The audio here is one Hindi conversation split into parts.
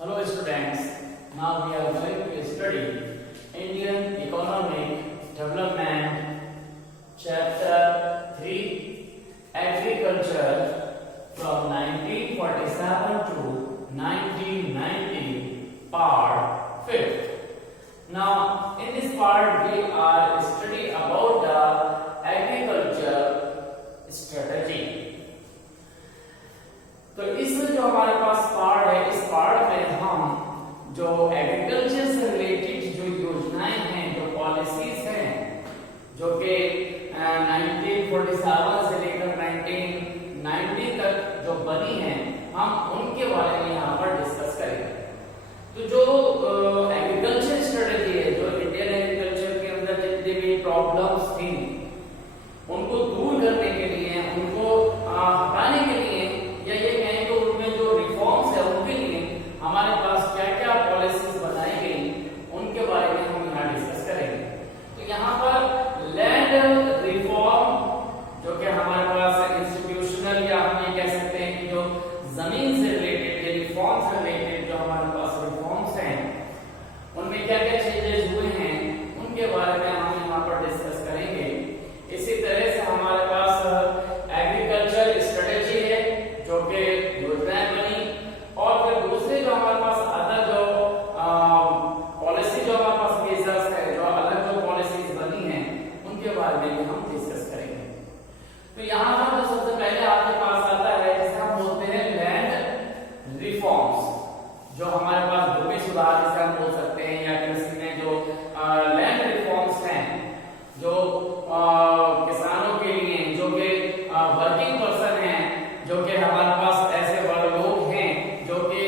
Hello students, now we are going to study Indian Economic Development Chapter 3 Agriculture from 1947 to 1990 Part 5th. Now in this part we are studying about the agriculture strategy. तो इस जो हमारे पास पार्ट है, इस पार्ट में हम जो एग्रीकल्चर से रिलेटेड जो योजनाएं हैं, जो पॉलिसीज हैं, जो कि 1947 से लेकर 1990 तक जो बनी हैं, हम उनके बारे में यहाँ पर डिस्कस करेंगे। तो जो एग्रीकल्चर स्ट्रेटेजी है, जो इंडियन एग्रीकल्चर के अंदर जितनी भी प्रॉब्लम्स थी उनको दूर करने के लिए, उनको हटाने के लिए, या ये कहें तो उनमें जो रिफॉर्म्स है उनके लिए हमारे पास क्या क्या पॉलिसीज बनाई गई, उनके बारे में हम यहाँ डिस्कस करेंगे। तो यहाँ पर लैंड रिफॉर्म जो कि हमारे पास इंस्टीट्यूशनल, या हम ये कह सकते हैं कि जो जमीन से रिलेटेड या रिफॉर्म से रिलेटेड जो हमारे पास रिफॉर्म्स हैं, उनमें क्या क्या चेंजेस हुए हैं, उनके बारे में हम यहाँ पर डिस्कस करेंगे। इसी तरह से हमारे पास एग्रीकल्चर स्ट्रेटेजी है जो कि योजनाएं बनी, और फिर दूसरे जो हमारे पास अदर जो पॉलिसी जो हमारे पास मेजर्स है, जो अलग जो पॉलिसीज बनी हैं, उनके बारे में भी हम डिस्कस करेंगे। तो यहाँ पर जो सबसे पहले आपके पास आता है, जिसे हम बोलते हैं लैंड रिफॉर्म्स, जो हमारे पास भूमि सुधार जिसे हम बोल सकते हैं, या कृषि में जो लैंड रिफॉर्म्स हैं, जो किसानों के लिए, जो कि वर्किंग पर्सन हैं, जो कि हमारे पास ऐसे बड़े लोग हैं जो कि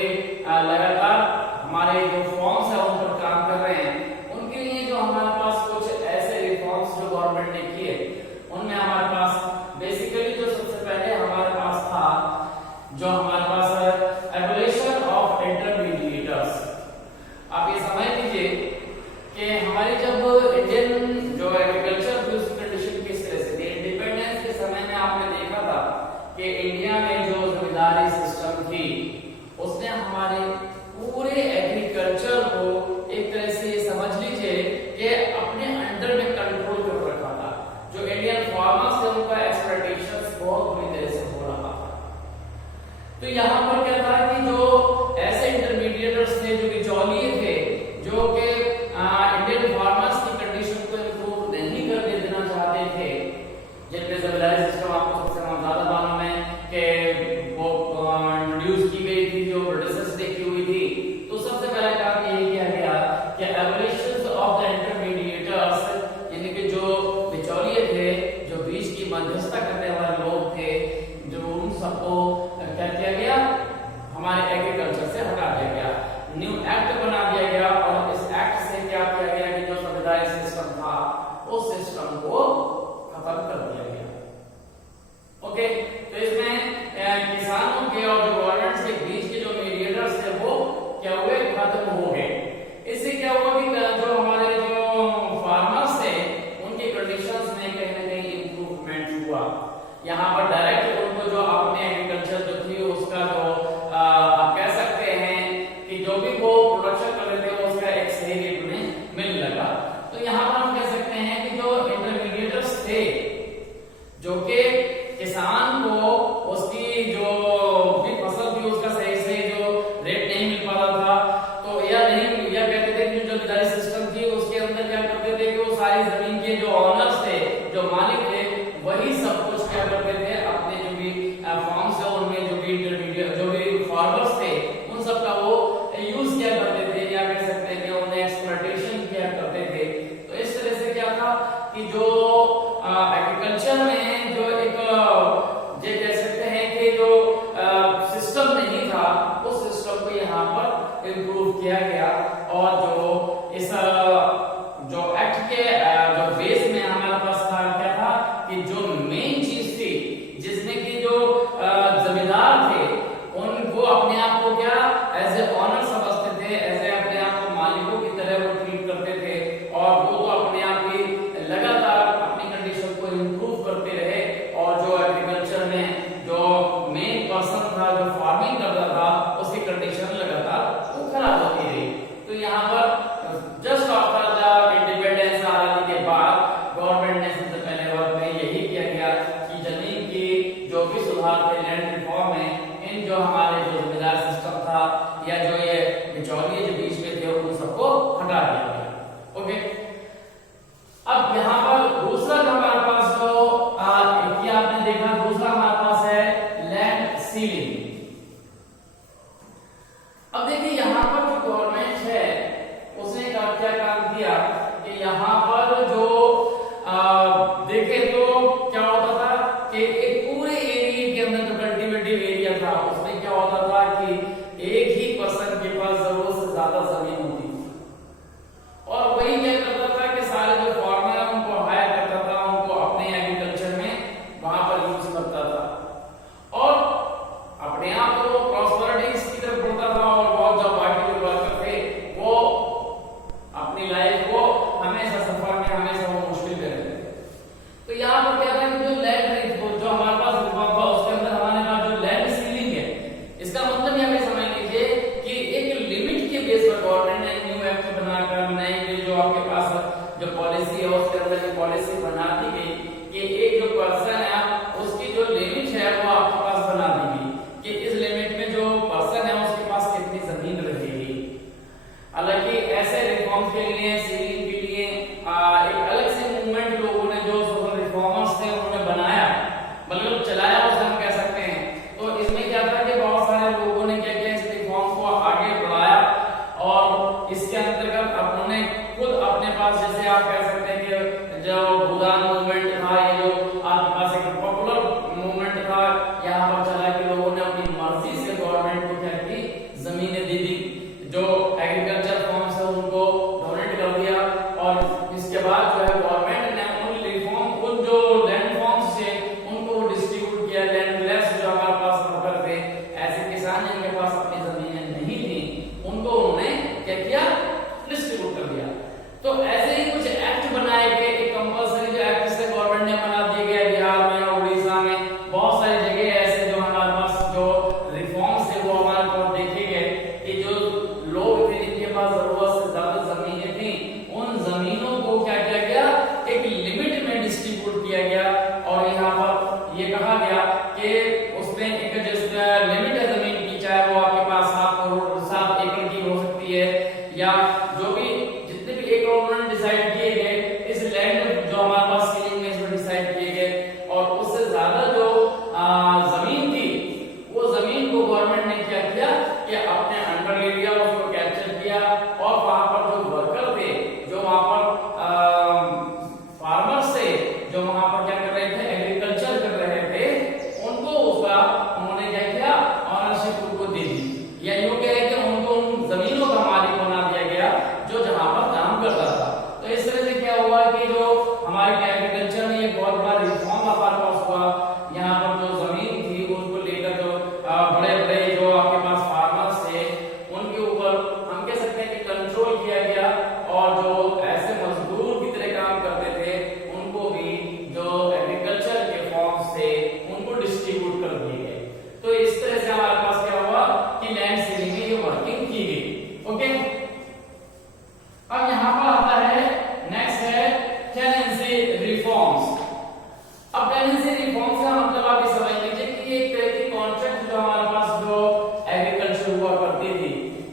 लगातार हमारे जो फॉर्म्स है उन पर काम कर रहे हैं, उनके लिए जो हमारे पास कुछ ऐसे रिफॉर्म्स जो गवर्नमेंट ने किए, उनमें हमारे पास बेसिकली जो सबसे पहले हमारे पास था, जो हमारे पास एबोलिशन ऑफ इंटरमीडिएटर्स। आप ये समझ लीजिए कि हमारी जब इंडियन जो एग्रीकल्चर थी उसकी कंडीशन किस तरह से थी। इंडिपेंडेंस के समय में आपने देखा था कि इंडिया में जो जमींदारी सिस्टम थी उसने हमारे पूरे एग्रीकल्चर को एक तरह से ये समझ लीजिए कि अपने अंडर में कंट्रोल कर रखा था। जो इंडियन फार्मर्स थे उनका एक्सप्लॉइटेशन बहुत बुरी तरह से हो रहा था। तो यहाँ पर क्या था कि जो ऐसे इंटरमीडिएटर्स थे, जो बिचौलिए थे, जो कि इंडियन फार्मर्स की कंडीशन को इम्प्रूव नहीं करने देना चाहते थे, जिनमें जमींदारी सिस्टम आपको सबसे ज्यादा मालूम है कि वो इंट्रोड्यूस की गई थी, जो ब्रिटिशर्स ने की हुई थी। तो सबसे पहला काम यही किया गया कि एबोलिशन ऑफ द इंटरमीडिएटर्स, यानी कि जो बिचौलिए थे, जो बीच की मध्यस्थता करने वाले लोग थे, जो उन सबको क्या किया गया, हमारे एग्रीकल्चर से हटा दिया गया। न्यू एक्ट बना दिया गया, और इस एक्ट से क्या किया गया कि जो जमींदारी सिस्टम था उस सिस्टम को खत्म कर दिया गया। ओके, तो इसमें किसानों के और जो गवर्नमेंट के बीच के जो मीडिएटर्स थे वो क्या हुए, खत्म हो गए। इससे क्या हुआ कि जो हमारे जो फार्मर्स थे उनकी कंडीशंस में कहीं ना कहीं इंप्रूवमेंट हुआ। यहाँ पर डायरेक्ट उनको जो अपने एग्रीकल्चर जो थी उसका जो आप कह सकते हैं कि जो भी वो प्रोडक्शन कर रहे थे उसका एक सही रेट में मिलने लगा। तो यहाँ पर हम कह सकते हैं कि जो इंटरमीडिएटर्स थे, जो कि किसान को उसकी जो भी फसल थी उसका सही से जो रेट नहीं मिल पा रहा था, तो या कहते थे कि जो जमींदारी सिस्टम थी उसके अंदर क्या करते थे कि वो सारी जमीन के जो ऑनर्स थे, जो मालिक थे, वही सब कुछ क्या करते थे, अपने जो भी फार्म्स है उनमें जो भी इंटरमीडिएट जो भी फार्मर्स थे उन सब का वो यूज किया करते थे, या कह सकते हैं कि उन्हें एक्सप्लॉइटेशन किया करते थे। तो इस तरह से क्या था कि जो एग्रीकल्चर में जो एक ये कह सकते हैं कि जो सिस्टम नहीं था, उस सिस्टम को यहाँ पर इम्प्रूव किया गया, और जो इस जो एक्ट के जो बेस में हमारे पास था क्या था कि जो मेन चीज थी, जिसमें कि जो जमींदार थे उनको अपने आप को क्या एज ए ऑनर समझते थे, एज ए अपने आप को मालिकों की तरह वो ट्रीट करते थे, और वो तो अपने आप ही लगातार अपनी कंडीशन को इम्प्रूव करते रहे। और जो एग्रीकल्चर में जो मेन पर्सन था, जो फार्मिंग करता था, उसकी कंडीशन लगातार अब देखिए यहाँ पर जो गवर्नमेंट है उसने क्या काम किया कि यहाँ पर जो देखे तो क्या होता था कि एक पूरे एरिया के अंदर जो कल्टीवेटिव एरिया था उसमें क्या होता था कि एक ही पर्सन के पास जरूरत से ज्यादा जमीन होती थी और वही क्या करता था कि सारे जो फार्मर है उनको हायर करता था, उनको अपने एग्रीकल्चर में वहां पर यूज करता था और अपने आप तो प्रॉस्पेरिटी की तरफ बढ़ता था और बहुत जो बाकी जो वर्कर थे वो अपनी लाइफ को हमेशा सफर में हमेशा वो मुश्किल में रहते थे। तो यहाँ पर क्या था कि जो लैंड जो हमारे पास रिफॉर्म था उसके अंदर हमारे पास जो लैंड सीलिंग है, इसका मतलब यहाँ पे समझ लीजिए कि एक लिमिट के बेस पर गवर्नमेंट ने न्यू एक्ट बनाकर नए जो आपके पास जो पॉलिसी है उसके अंदर की पॉलिसी बना दी गई कि एक जो पर्सन है उसकी जो लिमिट है वो आपके पास बना दी गई कि इस लिमिट में जो पर्सन है उसके पास कितनी जमीन रहेगी। हालांकि ऐसे रिफॉर्म्स के लिए सीलिंग के लिए एक अलग से मूवमेंट लोगों ने जो सोशल रिफॉर्मर्स थे उन्होंने बनाया मतलब चलाया उसे हम कह सकते हैं। तो इसमें क्या था कि बहुत सारे लोगों ने क्या किया इस रिफॉर्म को आगे बढ़ाया और इसके अंतर्गत उन्होंने खुद अपने पास जैसे आप कह सकते हैं कि जो भूदान मूवमेंट था ये जो आपके पास एक पॉपुलर मूवमेंट था यहाँ पर चला कि लोगों ने अपनी मर्जी से गवर्नमेंट को क्या की जमीनें दे दी, जो एग्रीकल्चर फॉर्म्स है उनको डोनेट कर दिया और इसके बाद जो है गवर्नमेंट ने उन रिफॉर्म उन जो लैंड फॉर्म्स थे उनको डिस्ट्रीब्यूट किया। लैंडलेस जो हमारे पास वर्कर थे, ऐसे किसान जिनके पास अपनी जमीनें नहीं थी उनको उन्होंने क्या किया डिस्ट्रीब्यूट कर दिया। तो ऐसे ही कुछ एक्ट बनाए गए, एक कंपल्सरी जो एक्ट से गवर्नमेंट ने बना दिया गया बिहार में और उड़ीसा में बहुत सारी जगह ऐसे जो हमारे पास जो रिफॉर्म्स थे वो हमारे पास देखे गए कि जो लोग थे जिनके पास जरूरत से ज्यादा जमीनें थी उन जमीनों को क्या किया गया एक लिमिट में डिस्ट्रीब्यूट किया गया और यहाँ पर ये कहा गया कि उसमें एक जो लिमिट है जमीन की, चाहे वो आपके पास 7 एकड़ की हो सकती है या जो भी जितने भी एकड़ उन्होंने डिसाइड किए गए इस लैंड जो हमारे पास सीलिंग में इसमें डिसाइड किए गए और उससे ज्यादा जो जमीन थी वो जमीन को गवर्नमेंट ने क्या किया कि अपने अंडर ले लिया, उसको कैप्चर किया और वहां पर जो वर्कर थे जो वहां पर फार्मर्स थे जो वहां पर क्या कर रहे थे एग्रीकल्चर कर रहे थे उनको उसका उन्होंने क्या किया ऑनरशिप उनको दे दी या यूं कहे कि उनको उन जमीनों का मालिक बना दिया गया जो जहां पर काम करता था। तो इस तरह से क्या हुआ कि जो हमारे एग्रीकल्चर में एक बहुत बड़ा रिफॉर्म हमारे पास हुआ। यहाँ पर जो जमीन थी उसको लेकर जो बड़े बड़े जो आपके पास फार्मर्स थे उनके ऊपर हम कह सकते हैं कि कंट्रोल किया गया और जो ऐसे मजदूर की तरह काम करते थे उनको भी जो एग्रीकल्चर के फॉर्म्स थे उनको डिस्ट्रीब्यूट कर दिए गए। तो इस तरह से हमारे पास क्या हुआ कि लैंड सीलिंग में ये वर्किंग की गई। ओके, अब यहाँ पर आता है नेक्स्ट है टेनेंसी रिफॉर्म्स। अब टेनेंसी रिफॉर्म्स का मतलब आप ये समझ लीजिए कि एक तरह की कॉन्ट्रैक्ट जो हमारे पास जो एग्रीकल्चर हुआ करती थी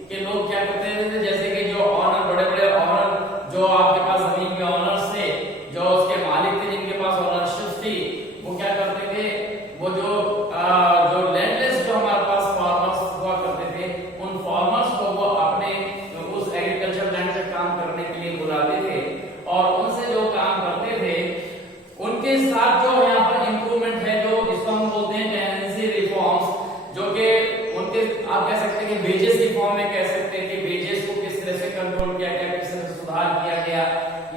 कि लोग क्या करते थे जैसे कि जो ऑनर बड़े बड़े ऑनर जो आपके पास जमीन के ऑनर्स थे जो उसके मालिक थे जिनके पास ऑनरशिप थी वो क्या करते थे वो जो लैंडलेस जो हमारे पास फार्मर्स हुआ करते थे उन फार्मर्स को वो अपने उस एग्रीकल्चर लैंड पे काम करने के लिए बुलाते थे और उनसे जो काम करते थे उनके साथ जो यहाँ पर इंप्रूवमेंट है जो इसको हम बोलते हैं टेनेंसी रिफॉर्म्स जो कि उनके आप कह सकते हैं कि वेजेस की फॉर्म में कह सकते हैं कि वेजेस को किस तरह से कंट्रोल किया गया, किस तरह से सुधार किया गया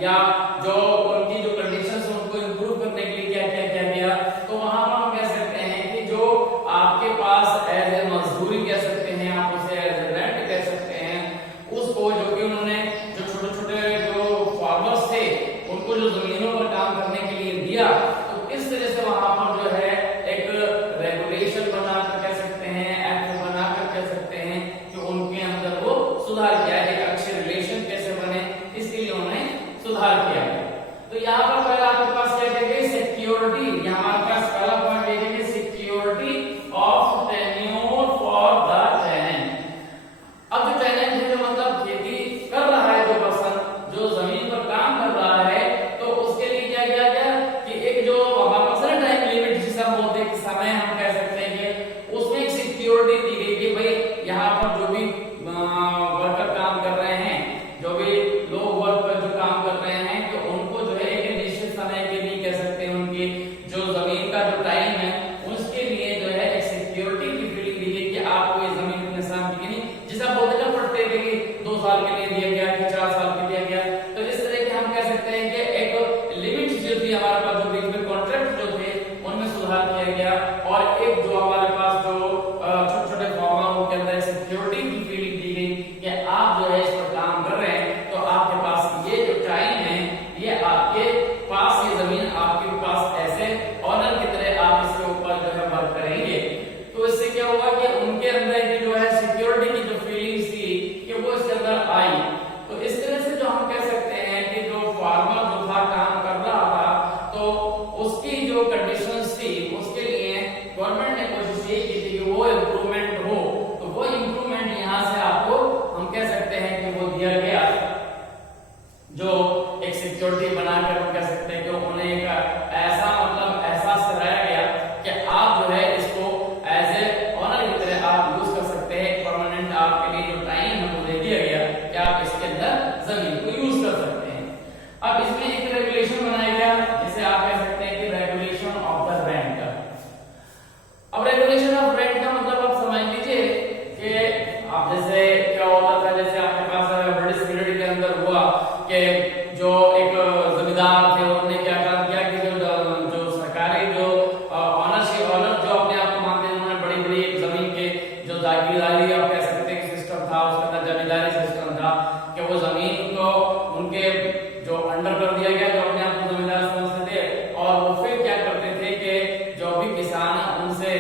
या जो उनकी जो कंडीशंस हैं उनको इंप्रूव करने के लिए क्या किया गया। तो वहां पर हम कह सकते हैं कि जो आपके पास एज ए मजदूरी कह सकते हैं, आप उसे एज ए रेंट कह सकते हैं, उसको जो कि उन्होंने जो छोटे छोटे जो फार्मर्स थे उनको जो जमीनों पर काम करने के लिए दिया तो इस तरह से वहां पर जो है एक रेगुलेशन बनाकर कह सकते हैं, एक्ट बनाकर कह सकते हैं कि उनके अंदर वो सुधार किया, एक अच्छे रिलेशन आप बोलते ना पट्टे पे कि 2 साल के लिए दिया गया कि 4 साल के लिए दिया गया, तो इस तरह के हम कह सकते हैं कि एक लिमिट जो थी हमारे पास, जो बीच में कॉन्ट्रैक्ट जो थे उनमें सुधार किया गया, और एक जो हमारे पास जो छोटे छोटे फॉर्म के अंदर सिक्योरिटी की फीलिंग दी गई कि आप जो है इस पर काम कर रहे हैं तो आपके पास ये जो टाइम है, ये आपके पास, ये जमीन आपके पास ऐसे ऑनर की तरह आप इसके ऊपर जो है वर्क करेंगे। तो इससे क्या हुआ कि उनके अंदर की जो है सिक्योरिटी की जो फीलिंग्स थी कि वो इसके अंदर आई। तो इस तरह से जो हम कह सकते हैं कि जो फार्मर जो था काम कर रहा था, तो उसकी जो कंडीशंस थी उसके लिए गवर्नमेंट ने कोशिश ये की थी कि वो इम्प्रूवमेंट हो। तो वो इम्प्रूवमेंट यहाँ से आपको हम कह सकते हैं कि वो दिया गया, जो एक सिक्योरिटी बनाकर हम कह सकते हैं कि उन्हें एक ऐसा मतलब एहसास कराया गया कि आप जो है इसको एज ए ऑनर की तरह आप यूज कर सकते हैं। परमानेंट आपके लिए जो टाइम है वो दे दिया गया कि आप इसके अंदर जमीन को यूज कर सकते हैं। अब इसमें एक रेगुलेशन बनाया गया जिसे आप कह सकते हैं कि रेगुलेशन ऑफ द रेंट। अब रेगुलेशन ऑफ रेंट का मतलब आप समझ लीजिए कि आप जैसे क्या होता था, जैसे आपके पास ब्रिटिश पीरियड के अंदर हुआ कि जो एक जमींदार थे उन्होंने क्या काम किया कि जो सरकारी जो ऑनरशिप ऑनर जो अपने आप को मानते हैं, उन्होंने बड़ी बड़ी एक जमीन के जो जागीरदारी आप कह सकते हैं सिस्टम था, उसके अंदर जमींदारी सिस्टम था कि वो जमीन को उनके जो अंडर कर दिया गया, जो अपने आप को जमींदार समझते थे, और वो फिर क्या करते थे कि जो भी किसान है उनसे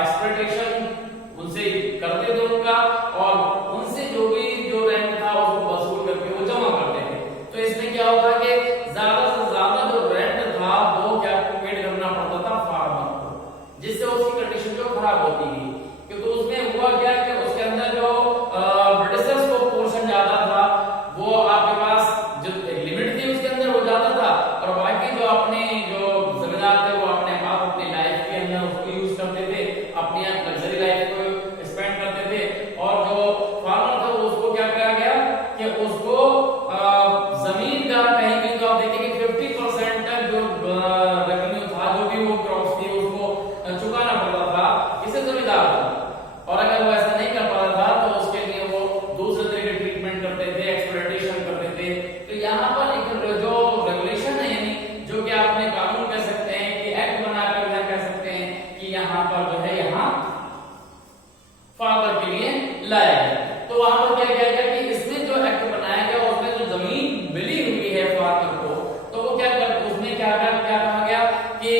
एक्सप्लॉइटेशन उनसे करते थे उनका, और उनसे जो भी जो रेंट था उसको वसूल करके वो जमा करते थे। तो इसमें क्या होता कि ज्यादा से ज्यादा जो रेंट था वो क्या पेड करना पड़ता था फार्मर को, जिससे उसकी कंडीशन जो खराब होती थी। क्योंकि उसमें हुआ क्या कि उसके अंदर जो ब्रिटिशर्स को पोर्शन ज्यादा था, वो आपके पास जो लिमिट थी उसके अंदर वो ज्यादा था, और बाकी जो अपने जो जमींदार थे वो अपने पास अपनी लाइफ के अंदर उसको यूज करते थे, अपनी लग्जरी लाइफ को स्पेंड करते थे। और जो फार्मर था उसको क्या करा गया कि उसको जमीन का कहीं भी तो आप देखिए कि 50% तक जो रेवेन्यू था, जो भी वो क्रॉप्स थी उसको चुकाना पड़ता था किसी जमींदार को, और अगर वो ऐसा नहीं कर पाता था तो उसके लिए वो दूसरे तरह के ट्रीटमेंट करते थे, एक्सप्लॉइटेशन करते थे। तो यहाँ पर एक जो रेगुलेशन है, यानी जो कि आपने कानून कह सकते हैं कि एक्ट बनाकर या कह सकते हैं कि यहाँ पर जो है यहाँ फार्मर के लिए लाया गया। तो वहां पर क्या किया गया कि इसमें जो एक्ट बनाया गया उसमें जो जमीन मिली हुई है फार्मर को, तो वो क्या कर उसमें क्या कहा गया कि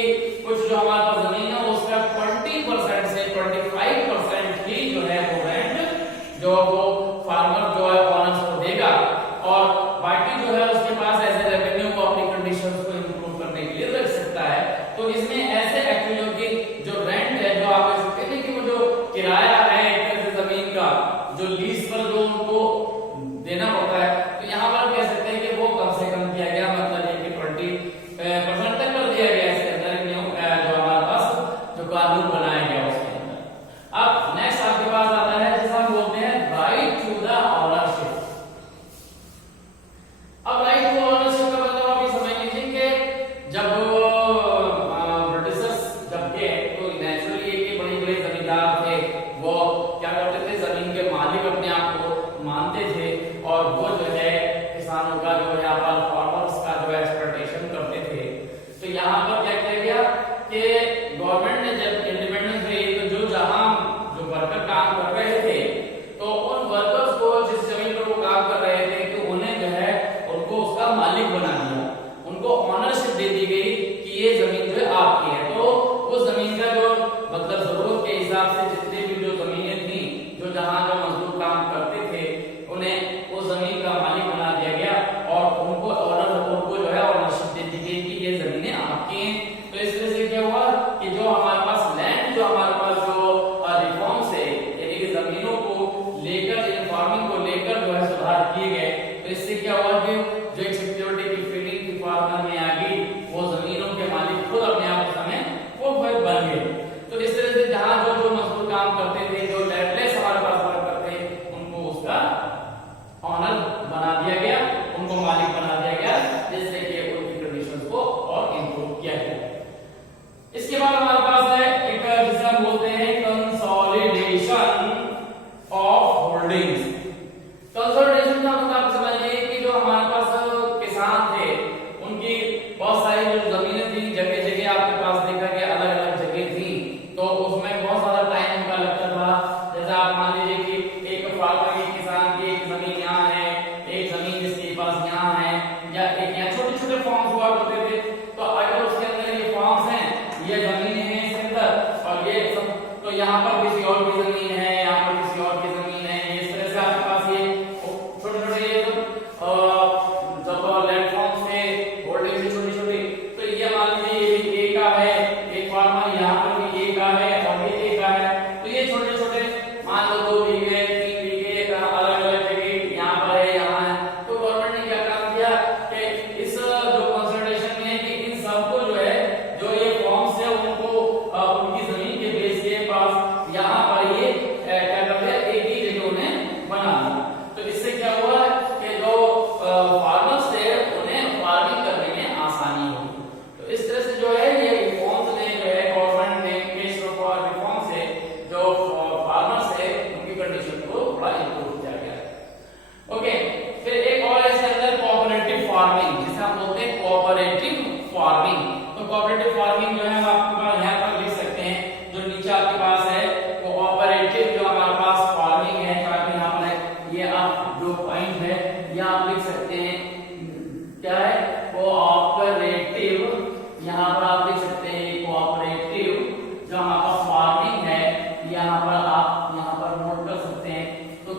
कुछ जो हमारे पास जमीन है उसका 20% से 25% ही जो है वो रेंट जो वो फार्मर जो है ऑनर्स को देगा, और बाकी जो है उसके पास ऐसे रेवेन्यू को अपनी कंडीशंस को इंप्रूव करने के लिए रख सकता है। तो इसमें ऐसे एक्टिविटीज की जो रेंट है, जो आप कह सकते हैं कि वो जो किराया है जमीन का, जो लीज पर जो उनको देना पड़ता है, तो यहाँ पर कह सकते हैं कि वो कम से कम किया गया, मतलब ये कि 20% तक कर दिया गया इसके अंदर, जो हमारे पास जो कानून बनाया गया उसके अंदर। अब नेक्स्ट आपके पास आता है जिसे हम बोलते हैं राइट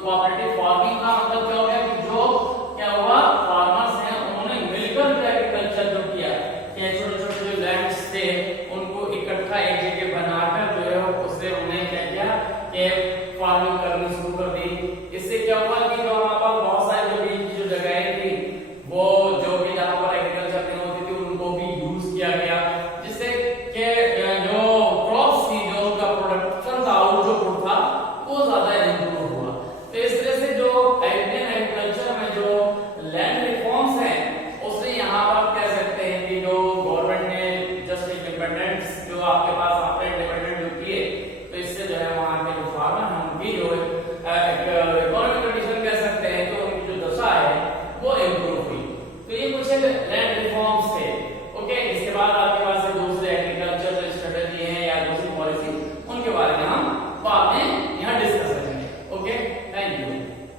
कोऑपरेटिव फार्मिंग का मतलब क्या हो गया कि जो क्या हुआ, फार्मर्स हैं उन्होंने मिलकर जो एग्रीकल्चर जो किया, कि छोटे छोटे जो लैंड्स थे उनको इकट्ठा एक जगह बनाकर जो है उससे उन्हें क्या किया कि फार्मिंग करनी शुरू कर दी। इससे क्या हुआ